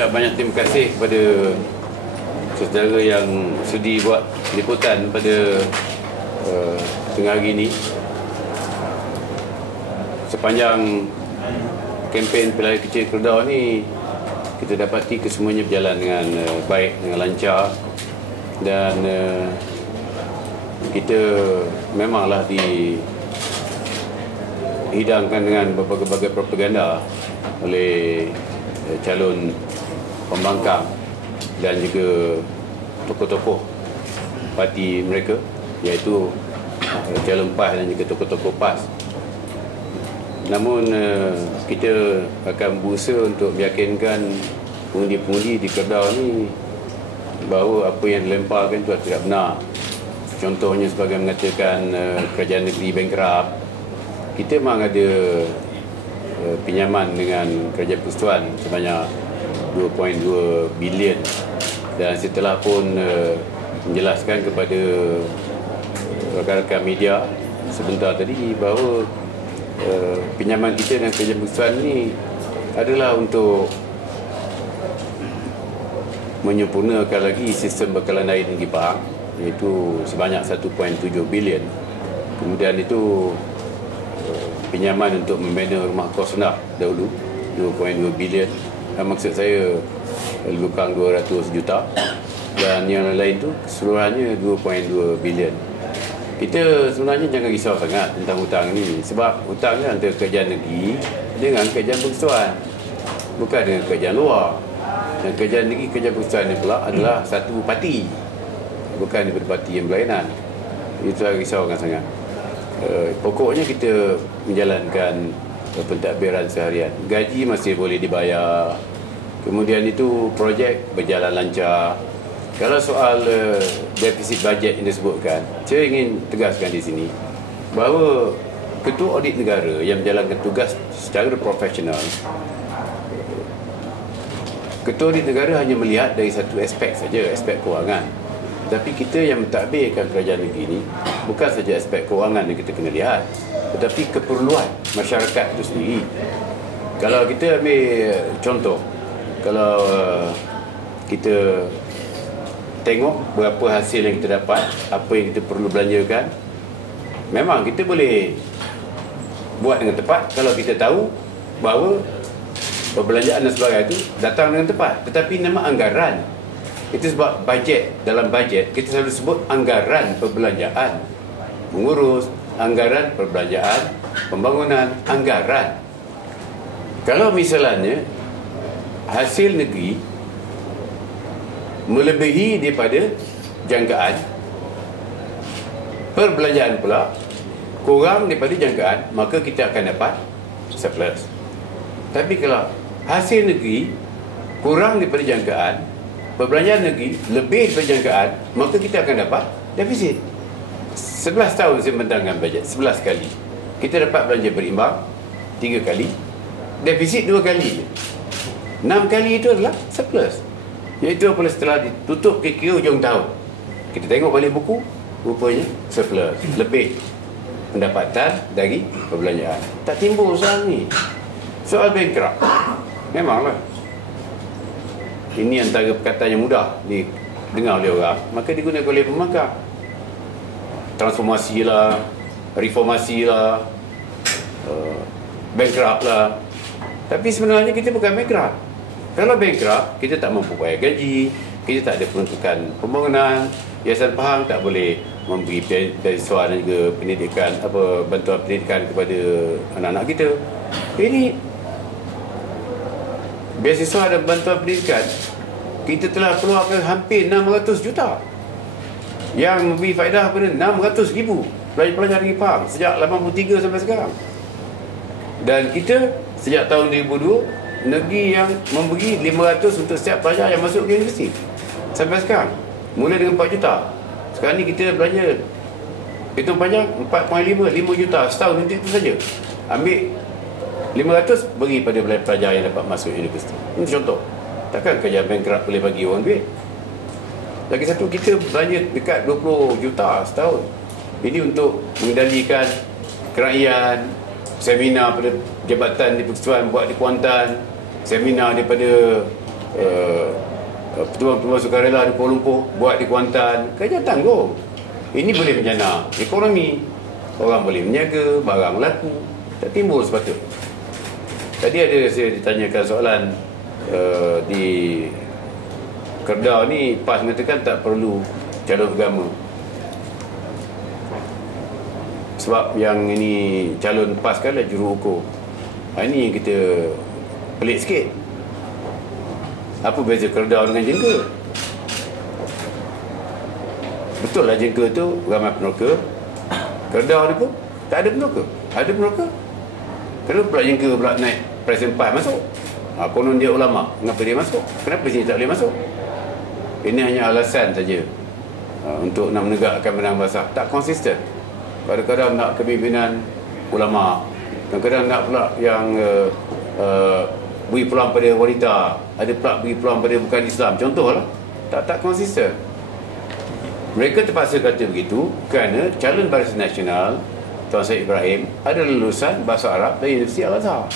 ucap banyak terima kasih kepada saudara yang sudi buat liputan pada tengah hari ini. Sepanjang kempen Pilihan Kecil Kedah ni, kita dapati kesemuanya berjalan dengan baik, dengan lancar, dan kita memanglah dihidangkan dengan berbagai-bagai propaganda oleh calon pembangkang dan juga tokoh-tokoh parti mereka, iaitu calon PAS dan juga tokoh-tokoh PAS. Namun kita akan berusaha untuk meyakinkan pengundi-pengundi di Kedah ni bahawa apa yang dilemparkan itu tidak benar. Contohnya sebagai mengatakan kerajaan negeri bankrupt. Kita memang ada pinjaman dengan kerajaan persekutuan sebanyak 2.2 bilion, dan setelah pun menjelaskan kepada rakan-rakan media sebentar tadi bahawa pinjaman kita dengan kerajaan persekutuan ni adalah untuk menyempurnakan lagi sistem bekalan air negeri Pahang, iaitu sebanyak 1.7 bilion. Kemudian itu pinjaman untuk membina rumah kos rendah dahulu 2.2 bilion, maksud saya lebih kurang 200 juta, dan yang lain tu keseluruhannya 2.2 bilion. Kita sebenarnya jangan risau sangat tentang hutang ni, sebab hutang ni antara kerajaan negeri dengan kerajaan persekutuan, bukan dengan kerajaan luar. Dan kerajaan negeri, kerajaan persekutuan ni pula adalah satu parti, bukan daripada parti yang berlainan. Itu risaukan sangat. Pokoknya kita menjalankan pentadbiran seharian. Gaji masih boleh dibayar. Kemudian itu projek berjalan lancar. Kalau soal defisit bajet yang disebutkan, saya ingin tegaskan di sini bahawa Ketua Audit Negara yang menjalankan tugas secara profesional, Ketua Audit Negara hanya melihat dari satu aspek saja, aspek kewangan. Tapi kita yang mentadbirkan kerajaan negeri ini, bukan saja aspek kewangan yang kita kena lihat, tetapi keperluan masyarakat itu sendiri. Kalau kita ambil contoh, kalau kita tengok berapa hasil yang kita dapat, apa yang kita perlu belanjakan, memang kita boleh buat dengan tepat kalau kita tahu bahawa perbelanjaan dan sebagainya itu datang dengan tepat. Tetapi nama anggaran, itu sebab bajet, dalam bajet kita selalu sebut anggaran perbelanjaan, mengurus anggaran perbelanjaan, pembangunan, anggaran. Kalau misalnya hasil negeri melebihi daripada jangkaan, perbelanjaan pula kurang daripada jangkaan, maka kita akan dapat surplus. Tapi kalau hasil negeri kurang daripada jangkaan, perbelanjaan negeri lebih daripada jangkaan, maka kita akan dapat defisit. 11 tahun saya membentangkan bajet, 11 kali kita dapat belanja berimbang 3 kali, defisit 2 kali, 6 kali itu adalah surplus. Iaitu apabila setelah ditutup kira-kira hujung tahun, kita tengok balik buku, rupanya surplus, lebih pendapatan dari perbelanjaan. Tak timbul soal ni. Soal bankrupt, memanglah ini antara perkataan yang mudah didengar oleh orang, maka digunakan oleh pembangkang. Transformasi lah, reformasi lah, bankrupt lah. Tapi sebenarnya kita bukan bankrupt. Kalau bankrupt, kita tak mampu bayar gaji, kita tak ada peruntukan pembangunan, Yayasan Pahang tak boleh memberi beasiswa dan juga pendidikan, bantuan pendidikan kepada anak-anak kita. Ini beasiswa dan bantuan pendidikan kita telah keluarkan hampir 600 juta yang memberi faedah kepada 600,000 pelajar-pelajar negeri Pahang sejak 83 sampai sekarang. Dan kita sejak tahun 2002 negeri yang memberi 500 untuk setiap pelajar yang masuk ke universiti sampai sekarang, mula dengan 4 juta. Sekarang ni kita belanja, hitung panjang, 4.5 juta setahun untuk itu saja. Ambil 500 beri pada pelajar yang dapat masuk universiti. Ini contoh. Takkan kerajaan bankrupt boleh bagi orang duit. Lagi satu, kita belanja dekat 20 juta setahun. Ini untuk mengendalikan kerajaan, seminar pada jabatan di persekutuan buat di Kuantan, seminar daripada petugas-petugas sukarela di Kuala Lumpur buat di Kuantan, kerja tanggung. Ini boleh menjana ekonomi, orang boleh meniaga, barang laku, tak timbul sepatut. Tadi ada saya ditanyakan soalan di Kedah ni, PAS mengatakan tak perlu calon agama. Sebab yang ini calon PAS kan adalah juruhukum. Ini yang kita pelik sikit. Apa beza Kedah dengan Jengka? Betul lah Jengka tu ramai peneroka. Kedah ni pun tak ada peneroka. Ada peneroka. Kenapa pula Jengka pula naik Presiden PAS masuk? Konon dia ulama. Kenapa dia masuk? Kenapa sini tak boleh masuk? Ini hanya alasan saja untuk nak menegakkan benang basah. Tak konsisten. Kadang-kadang nak kepimpinan ulama, kadang-kadang nak pula yang beri peluang pada wanita, ada pula beri peluang pada bukan Islam. Contohlah, tak konsisten. Mereka terpaksa kata begitu kerana calon Barisan Nasional Tuan Syed Ibrahim ada lulusan bahasa Arab dari Universiti Al-Azhar.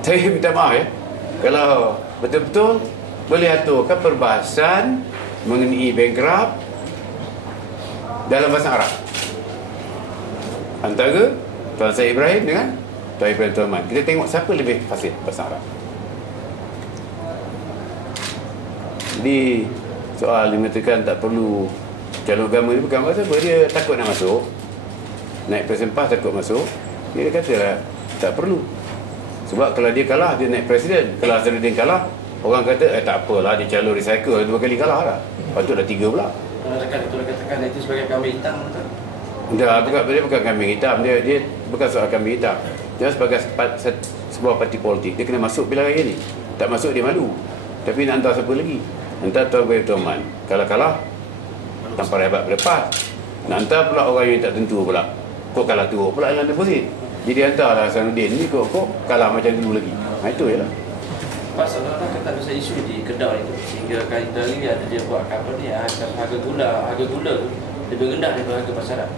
Saya minta maaf ya, kalau betul-betul boleh aturkan perbahasan mengenai bankrupt dalam bahasa Arab antara Tuan Syed Ibrahim dengan Tuan Ibrahim Tuan Man. Kita tengok siapa lebih fasih bahasa Arab. Jadi soal dia mengatakan tak perlu calon agama ni bukan pasal apa, dia takut nak masuk, naik Presiden PAS takut masuk. Dia kata tak perlu. Sebab kalau dia kalah, dia naik presiden. Kalau Hasanuddin kalah, orang kata tak apalah, dia calon recycle 2 kali kalah dah. Patut dah 3 pula. Tuan katakan itu sebagai kambing hitam, betul? Dia bukan kambing hitam. Dia bukan soal kambing hitam. Dia sebagai sebuah parti politik, dia kena masuk pilihan raya ni. Tak masuk dia malu. Tapi nak hantar siapa lagi? Hantar Tuan Ibrahim Tuan Man. Kalau kalah, tanpa hebat berlepas. Nak hantar pula orang yang tak tentu pula. Kok kalah teruk pula dalam deposit. Jadi hantarlah Hasanuddin ni kok kalah macam dulu lagi. Itu je lah. Pak, seolah-olah kata pasal isu di Kedah itu, sehingga kali tadi ada dia buat apa ni, harga gula tu lebih rendah daripada harga pasaran.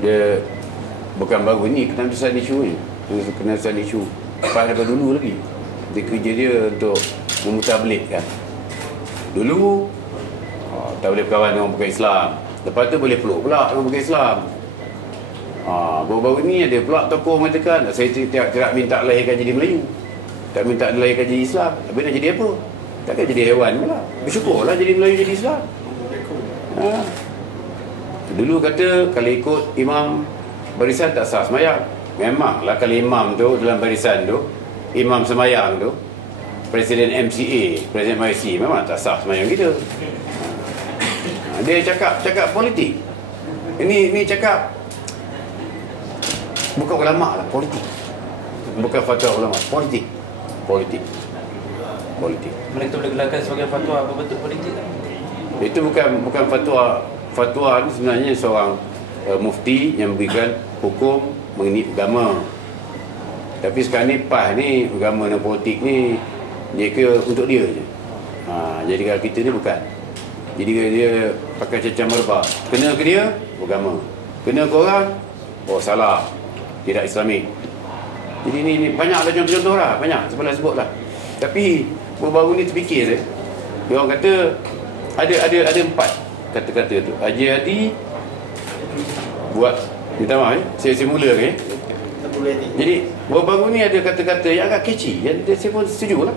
Dia bukan baru ni kenabisan isu ni. Kenabisan isu pas daripada dulu lagi. Dia kerja dia untuk memutarbelit kan. Dulu tak boleh berkawan dengan orang bukan Islam. Lepas tu boleh peluk pula orang bukan Islam. Baru-baru ni ada pula tokoh mengatakan saya tidak minta lahirkan jadi Melayu, tak minta dilahirkan jadi Islam. Habis nak jadi apa? Takkan jadi hewan pula. Bersyukurlah jadi Melayu jadi Islam. Dulu kata kalau ikut imam barisan tak sah semayang. Memanglah kalau imam tu dalam barisan tu, imam semayang tu, Presiden MCA, Presiden MIC, memang tak sah semayang kita. Dia cakap politik. Ini cakap bukan ulama lah, politik. Bukan fatwa ulama, politik. Mereka boleh gelarkan sebagai fatwa berbentuk politik kan? Itu bukan fatwa. Fatwa ni sebenarnya seorang mufti yang memberikan hukum mengenai agama. Tapi sekarang ni PAS ni, agama dan politik ni dia ke untuk dia je. Jadi kalau kita ni bukan. Jadi dia pakai cacah merbah. Kena ke dia, agama. Kena ke orang, salah, tidak Islamik. Jadi ni banyak ada contoh-contoh lah, banyak sebelah sebut lah. Tapi baru-baru ni terfikir saya, dia orang kata ada 4 kata-kata tu. Haji Hadi buat, minta maaf saya mula ke. Jadi baru-baru ni ada kata-kata yang agak catchy, yang saya pun setuju lah.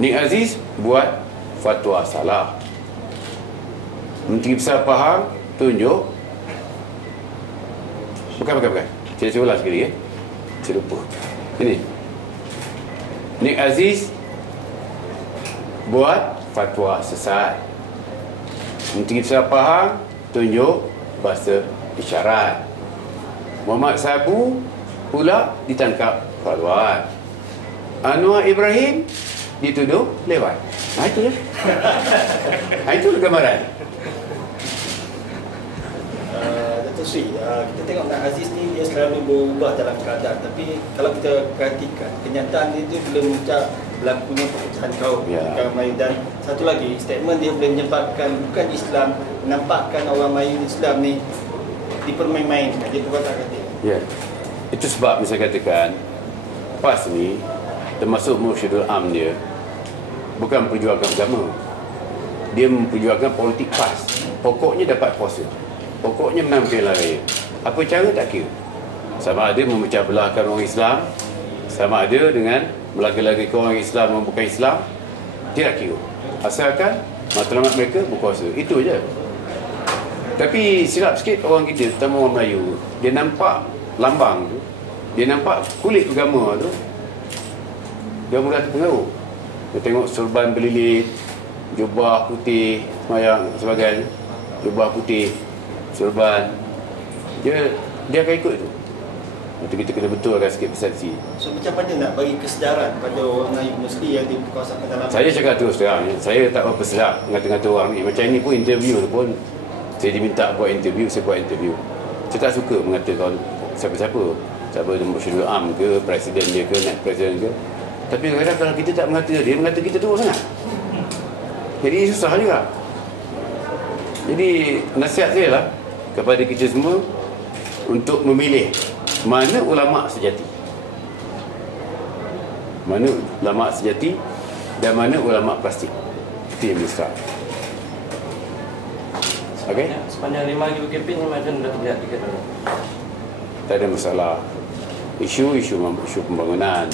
Nik Aziz buat fatwa salah. Menteri Besar Pahang tunjuk. Bukan. Saya ulang sekali ya. Saya lupa. Ini. Nik Aziz buat fatwa sesat. Menteri Besar Pahang tunjuk bahasa isyarat. Muhammad Sabu pula ditangkap fatwa. Anwar Ibrahim dituduh lewat. Itu ya. Itu gambaran. Dato' Sri, kita tengok Nak Aziz ni dia selalu berubah dalam keadaan. Tapi kalau kita perhatikan, kenyataan dia tu belum mengucap berlakunya perpecahan kaum orang Melayu. Dan satu lagi, statement dia boleh menyebabkan bukan Islam, menampakkan orang Melayu Islam ni dipermain-mainkan, dia berkata-kata. Ya. Itu sebab saya katakan PAS ni, termasuk Mursyidul Am dia, bukan perjuangan agama. Dia memperjuangkan politik PAS. Pokoknya dapat kuasa, pokoknya menang pilihan raya. Apa cara tak kira. Sama ada memecah belahkan orang Islam, sama ada dengan melaga-lagakan orang Islam yang bukan Islam, tidak kira. Asalkan matlamat mereka berkuasa. Itu je. Tapi silap sikit orang kita, terutama orang Melayu, dia nampak lambang tu, dia nampak kulit agama tu, dia mudah terpengaruh. Dia tengok sorban berlilit, jubah putih, semayang sebagainya, jubah putih, sorban, dia akan ikut tu. Itu kita kena betulkan sikit persepsi. So macam mana nak bagi kesedaran pada orang Melayu mesti yang di kawasan dalam. Saya cakap terus terang, saya tak berapa sedap ngata-ngata orang ni. Macam ni pun interview pun, saya diminta buat interview, saya buat interview. Saya tak suka mengatakan siapa-siapa. Siapa Mursyidul Am ke, presiden dia ke, naik presiden ke. Tapi kadang-kadang kalau kita tak mengata dia, mengata kita teruk sangat. Jadi susah juga. Jadi nasihat saya lah kepada kita semua untuk memilih mana ulama sejati, mana ulama sejati dan mana ulama plastik. Itu yang besar. Okey? Sepanjang 5 hari berkempen ni macam dah terlihat dekat tu. Tak ada masalah. Isu pembangunan,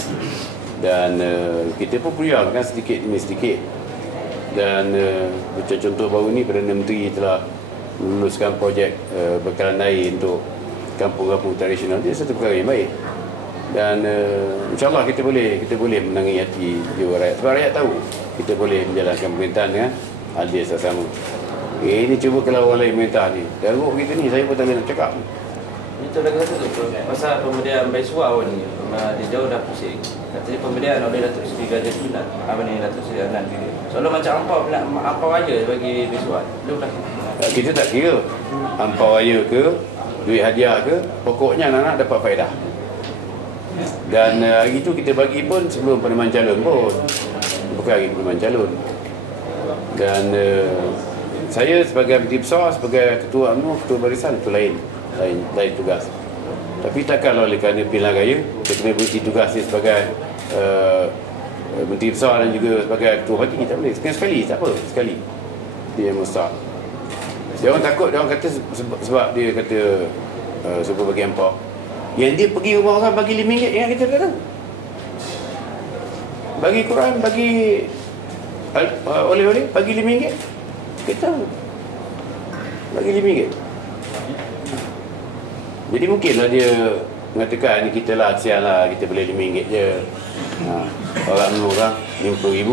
dan kita pun perjuangkan sedikit demi sedikit. Dan macam contoh baru ni, Perdana Menteri telah meluluskan projek bekalan air untuk kampung-kampung tradisional. Dia satu perkara yang baik. Dan insyaAllah kita boleh menangi hati jiwa rakyat. Sebab rakyat tahu kita boleh menjalankan pemerintahan dengan adil sama. Ini cuba kalau orang lain perintah ni, daruk kita ni, saya pun tak boleh nak cakap. Itu dah kata tu, pasal pemberdayaan Baiswa awal ni, dia jauh dah pusing. Katanya pemberdayaan oleh Datuk Seri Gajah Sunat, apa ni, Datuk Seri Adnan. Soalnya macam ampau raya bagi Baiswa. Kita tak kira ampau raya ke, duit hadiah ke, pokoknya anak-anak dapat faedah. Dan hari itu kita bagi pun sebelum penerimaan calon pun, bukan hari penerimaan calon. Dan saya sebagai Menteri Besar, sebagai Ketua UMNO, Ketua Barisan, itu lain tugas. Tapi takkanlah oleh kerana pilihan raya kita kena berhenti tugas dia sebagai Menteri Besar dan juga sebagai Ketua Parti. Tak boleh, sekali, tak apa, sekali. Dia yang besar. Dia orang takut, dia orang kata sebab dia kata suruh bagi ampau. Yang dia pergi rumah orang bagi RM5, yang kita kata bagi Quran, bagi oleh-oleh, bagi RM5. Kita bagi RM5. Jadi mungkinlah dia mengatakan ni kita lah, kesian lah, kita boleh RM5 je. Orang RM50,000.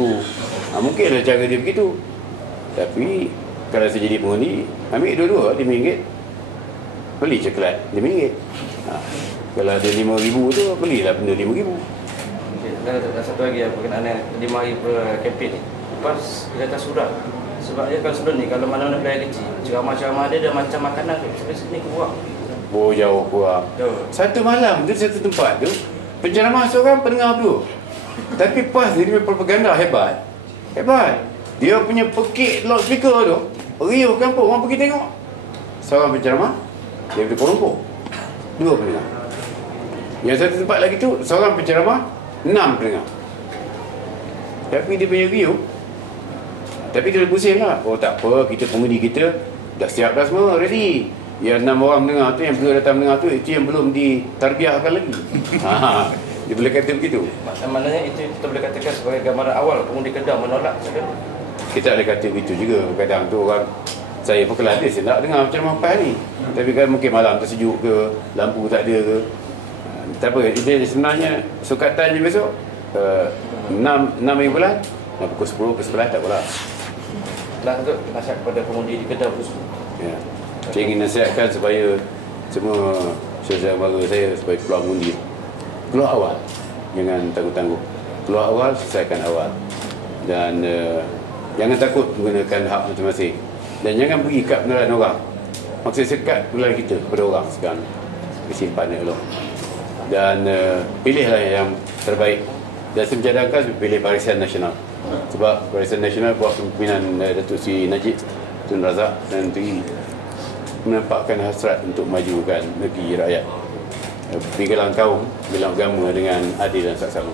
Mungkinlah cara dia begitu. Tapi kalau saya jadi pengundi, ambil dua-dua RM5, beli coklat RM5. Kalau ada RM5,000 tu, belilah benda RM5,000. Dan satu lagi yang berkenaan 5 hari kempen ni, lepas dia kata sudah. Sebab dia kalau sebelum ni, kalau mana-mana pelayan kecil, ceramah-ceramah dia macam makanan tu, sampai sini kurang. Oh, jauh kurang. Satu malam tu, satu tempat tu, penceramah seorang, pendengar dua. Tapi PAS dia punya propaganda hebat. Dia punya pekik loudspeaker tu, riuh kampung, orang pergi tengok. Seorang penceramah, dia pergi Kuala Lumpur, 2 pendengar. Yang satu tempat lagi tu, seorang penceramah, 6 pendengar. Tapi dia punya riuh. Tapi kita pusing lah. Oh tak apa, kita pengundi kita dah siap dah semua, ready. Yang 6 orang mendengar tu, yang berdua datang mendengar tu, itu yang belum ditarbiahkan lagi. Dia boleh kata begitu. Maknanya itu kita boleh katakan sebagai gambaran awal pengundi Kedah menolak. Kita boleh kata begitu juga. Kadang tu orang, saya pun kelas dia, saya nak dengar macam apa ni. Tapi kan mungkin malam tersejuk ke, lampu tak ada ke. Tak apa, dia sebenarnya sukatan je besok 6 hari bulan, pukul 10 ke 11 tak apalah. Lah untuk nasihat kepada pengundi di Kedah khusus. Ya. Saya ingin nasihatkan supaya semua saudara-saudara saya supaya keluar mengundi. Keluar awal, jangan tangguh-tangguh. Keluar awal, selesaikan awal. Dan jangan takut menggunakan hak masing-masing. Dan jangan pergi kat penilaian orang. Maksud sekat penilaian kita kepada orang sekarang. Disimpan elok. Dan pilihlah yang terbaik. Dan saya mencadangkan pilih Barisan Nasional. Sebab Barisan Nasional buat kepimpinan Datuk Seri Najib Tun Razak dan Menteri menampakkan hasrat untuk majukan negeri rakyat. bilangan kaum, bilangan agama dengan adil dan saksama.